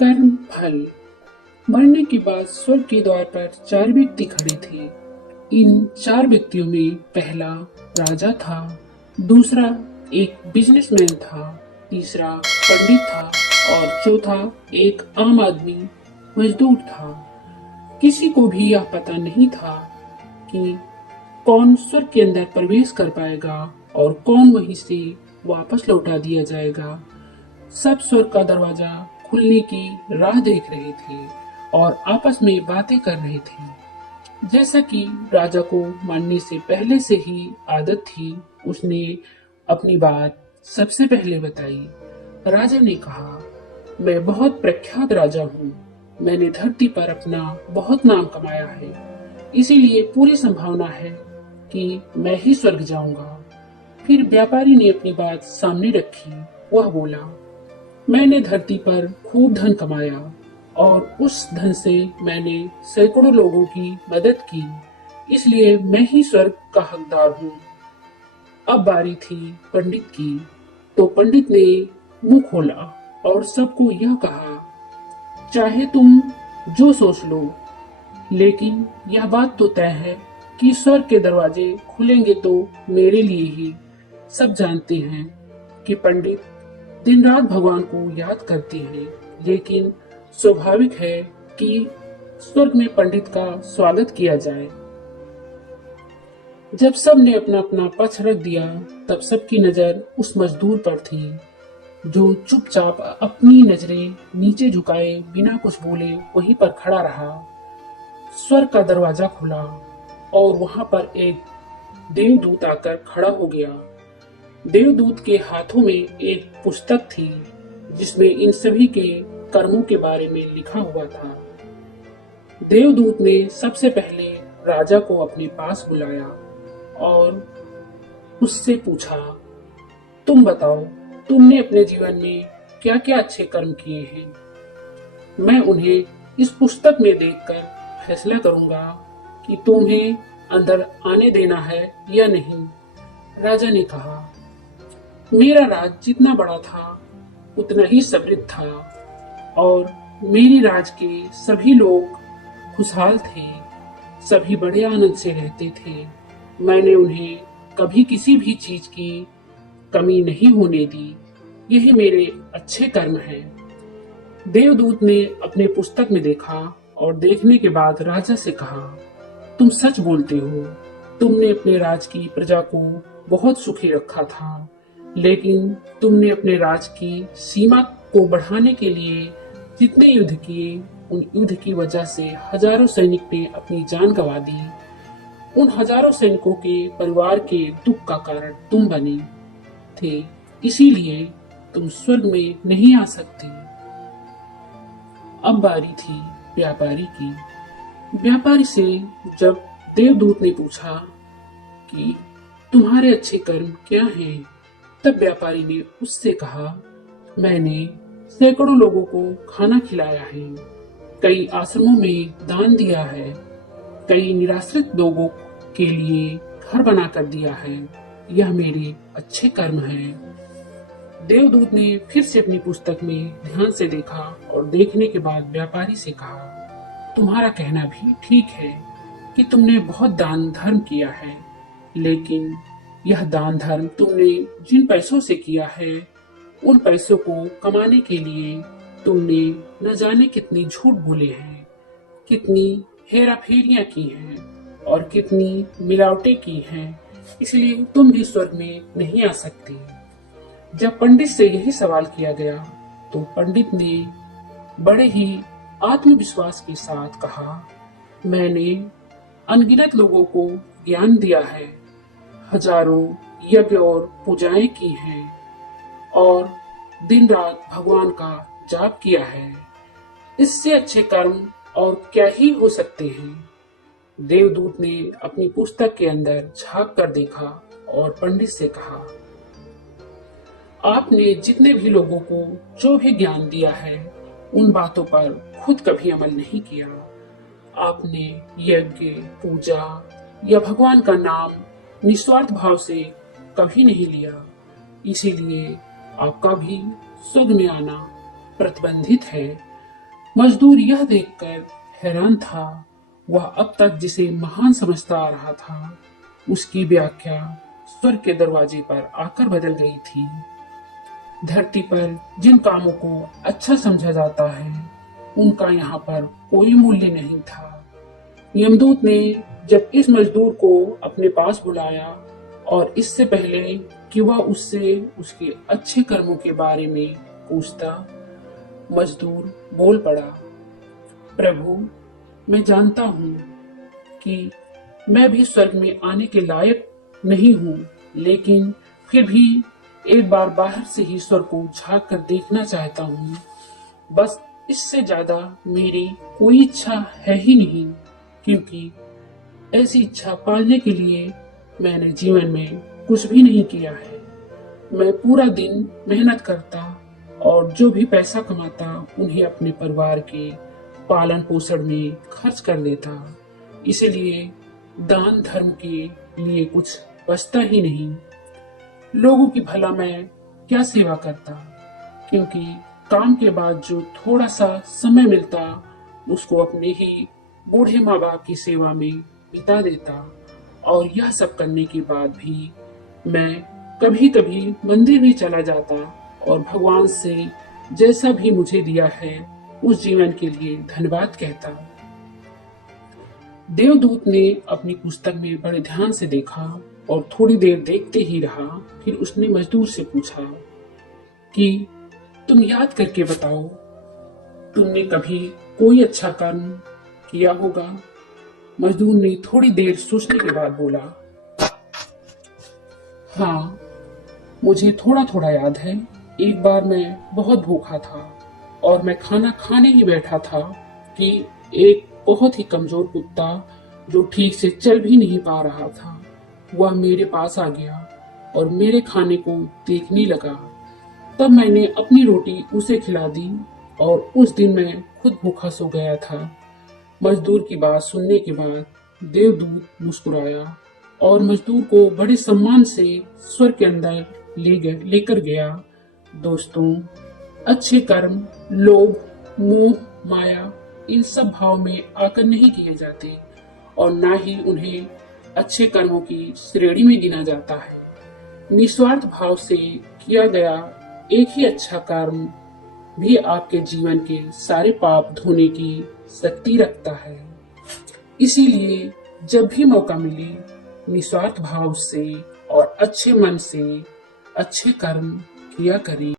कर्म फल। मरने के बाद स्वर्ग के द्वार पर 4 व्यक्ति खड़े थे। इन 4 व्यक्तियों में पहला राजा था, दूसरा एक बिजनेसमैन था, तीसरा पंडित था और चौथा एक आम आदमी मजदूर था। किसी को भी यह पता नहीं था कि कौन स्वर्ग के अंदर प्रवेश कर पाएगा और कौन वहीं से वापस लौटा दिया जाएगा। सब स्वर्ग का दरवाजा खुलने की राह देख रहे थे और आपस में बातें कर रहे थे। जैसा कि राजा को मरने से पहले से ही आदत थी, उसने अपनी बात सबसे पहले बताई। राजा ने कहा, मैं बहुत प्रख्यात राजा हूँ। मैंने धरती पर अपना बहुत नाम कमाया है, इसीलिए पूरी संभावना है कि मैं ही स्वर्ग जाऊंगा। फिर व्यापारी ने अपनी बात सामने रखी। वह बोला, मैंने धरती पर खूब धन कमाया और उस धन से मैंने सैकड़ों लोगों की मदद की, इसलिए मैं ही स्वर्ग का हकदार हूँ। अब बारी थी पंडित की, तो पंडित ने मुंह खोला और सबको यह कहा, चाहे तुम जो सोच लो, लेकिन यह बात तो तय है कि स्वर्ग के दरवाजे खुलेंगे तो मेरे लिए ही। सब जानते हैं कि पंडित दिन रात भगवान को याद करते हैं, लेकिन स्वाभाविक है कि स्वर्ग में पंडित का स्वागत किया जाए। जब सब ने अपना अपना पक्ष रख दिया, तब सबकी नजर उस मजदूर पर थी जो चुपचाप अपनी नजरें नीचे झुकाए बिना कुछ बोले वहीं पर खड़ा रहा। स्वर्ग का दरवाजा खुला और वहां पर एक देवदूत आकर खड़ा हो गया। देवदूत के हाथों में एक पुस्तक थी जिसमें इन सभी के कर्मों के बारे में लिखा हुआ था। देवदूत ने सबसे पहले राजा को अपने पास बुलाया और उससे पूछा, तुम बताओ, तुमने अपने जीवन में क्या क्या अच्छे कर्म किए हैं? मैं उन्हें इस पुस्तक में देखकर फैसला करूंगा कि तुम्हें अंदर आने देना है या नहीं। राजा ने कहा, मेरा राज जितना बड़ा था उतना ही समृद्ध था और मेरी राज के सभी लोग खुशहाल थे। सभी बड़े आनंद से रहते थे। मैंने उन्हें कभी किसी भी चीज की कमी नहीं होने दी। यही मेरे अच्छे कर्म हैं। देवदूत ने अपने पुस्तक में देखा और देखने के बाद राजा से कहा, तुम सच बोलते हो। तुमने अपने राज की प्रजा को बहुत सुखी रखा था, लेकिन तुमने अपने राज की सीमा को बढ़ाने के लिए जितने युद्ध किए, उन युद्ध की वजह से हजारों सैनिक ने अपनी जान गंवा दी। उन हजारों सैनिकों के परिवार के दुख का कारण तुम बने थे, इसीलिए तुम स्वर्ग में नहीं आ सकते। अब बारी थी व्यापारी की। व्यापारी से जब देवदूत ने पूछा कि तुम्हारे अच्छे कर्म क्या हैं, तब व्यापारी ने उससे कहा, मैंने सैकड़ों लोगों को खाना खिलाया है, कई आश्रमों में दान दिया है, कई निराश्रित लोगों के लिए घर बनाकर दिया है। यह मेरे अच्छे कर्म हैं। देवदूत ने फिर से अपनी पुस्तक में ध्यान से देखा और देखने के बाद व्यापारी से कहा, तुम्हारा कहना भी ठीक है कि तुमने बहुत दान धर्म किया है, लेकिन यह दान धर्म तुमने जिन पैसों से किया है, उन पैसों को कमाने के लिए तुमने न जाने कितनी झूठ बोले हैं, कितनी हेरा फेरियां की हैं और कितनी मिलावटें की हैं, इसलिए तुम भी स्वर्ग में नहीं आ सकते। जब पंडित से यही सवाल किया गया, तो पंडित ने बड़े ही आत्मविश्वास के साथ कहा, मैंने अनगिनत लोगों को ज्ञान दिया है, हजारों यज्ञ और पूजाएं की हैं और दिन रात भगवान का जाप किया है। इससे अच्छे कर्म और क्या ही हो सकते हैं। देवदूत ने अपनी पुस्तक के अंदर झांक कर देखा और पंडित से कहा, आपने जितने भी लोगों को जो भी ज्ञान दिया है, उन बातों पर खुद कभी अमल नहीं किया। आपने यज्ञ, पूजा या भगवान का नाम निस्वार्थ भाव से कभी नहीं लिया, इसीलिए आपका भी स्वर्ग में आना प्रतिबंधित है। मजदूर यह देखकर हैरान था। वह अब तक जिसे महान समझता आ रहा था, उसकी व्याख्या स्वर्ग के दरवाजे पर आकर बदल गई थी। धरती पर जिन कामों को अच्छा समझा जाता है, उनका यहाँ पर कोई मूल्य नहीं था। यमदूत ने जब इस मजदूर को अपने पास बुलाया और इससे पहले कि वह उससे उसके अच्छे कर्मों के बारे में पूछता, मजदूर बोल पड़ा, प्रभु, मैं जानता हूँ कि मैं भी स्वर्ग में आने के लायक नहीं हूँ, लेकिन फिर भी एक बार बाहर से ही स्वर्ग को झांक कर देखना चाहता हूँ। बस इससे ज्यादा मेरी कोई इच्छा है ही नहीं, क्योंकि ऐसी इच्छा पालने के लिए मैंने जीवन में कुछ भी नहीं किया है। मैं पूरा दिन मेहनत करता और जो भी पैसा कमाता उन्हें अपने परिवार के पालन पोषण में खर्च कर देता। इसलिए दान धर्म के लिए कुछ बचता ही नहीं। लोगों की भला मैं क्या सेवा करता, क्योंकि काम के बाद जो थोड़ा सा समय मिलता उसको अपने ही बूढ़े माँ बाप की सेवा में बिता देता। और यह सब करने के बाद भी मैं कभी कभी मंदिर भी चला जाता और भगवान से जैसा भी मुझे दिया है उस जीवन के लिए धन्यवाद कहता। देवदूत ने अपनी पुस्तक में बड़े ध्यान से देखा और थोड़ी देर देखते ही रहा। फिर उसने मजदूर से पूछा कि तुम याद करके बताओ, तुमने कभी कोई अच्छा कर्म किया होगा? मजदूर ने थोड़ी देर सोचने के बाद बोला, हाँ, मुझे थोड़ा थोड़ा याद है। एक बार मैं बहुत भूखा था और मैं खाना खाने ही बैठा था कि एक बहुत ही कमजोर कुत्ता जो ठीक से चल भी नहीं पा रहा था, वह मेरे पास आ गया और मेरे खाने को देखने लगा। तब मैंने अपनी रोटी उसे खिला दी और उस दिन मैं खुद भूखा सो गया था। मजदूर की बात सुनने के बाद देवदूत मुस्कुराया और मजदूर को बड़े सम्मान से स्वर्ग के अंदर लेकर गया। दोस्तों, अच्छे कर्म लोभ, मोह, माया इन सब भाव में आकर नहीं किए जाते और ना ही उन्हें अच्छे कर्मों की श्रेणी में गिना जाता है। निस्वार्थ भाव से किया गया एक ही अच्छा कर्म भी आपके जीवन के सारे पाप धोने की शक्ति रखता है। इसीलिए जब भी मौका मिले, निस्वार्थ भाव से और अच्छे मन से अच्छे कर्म किया करें।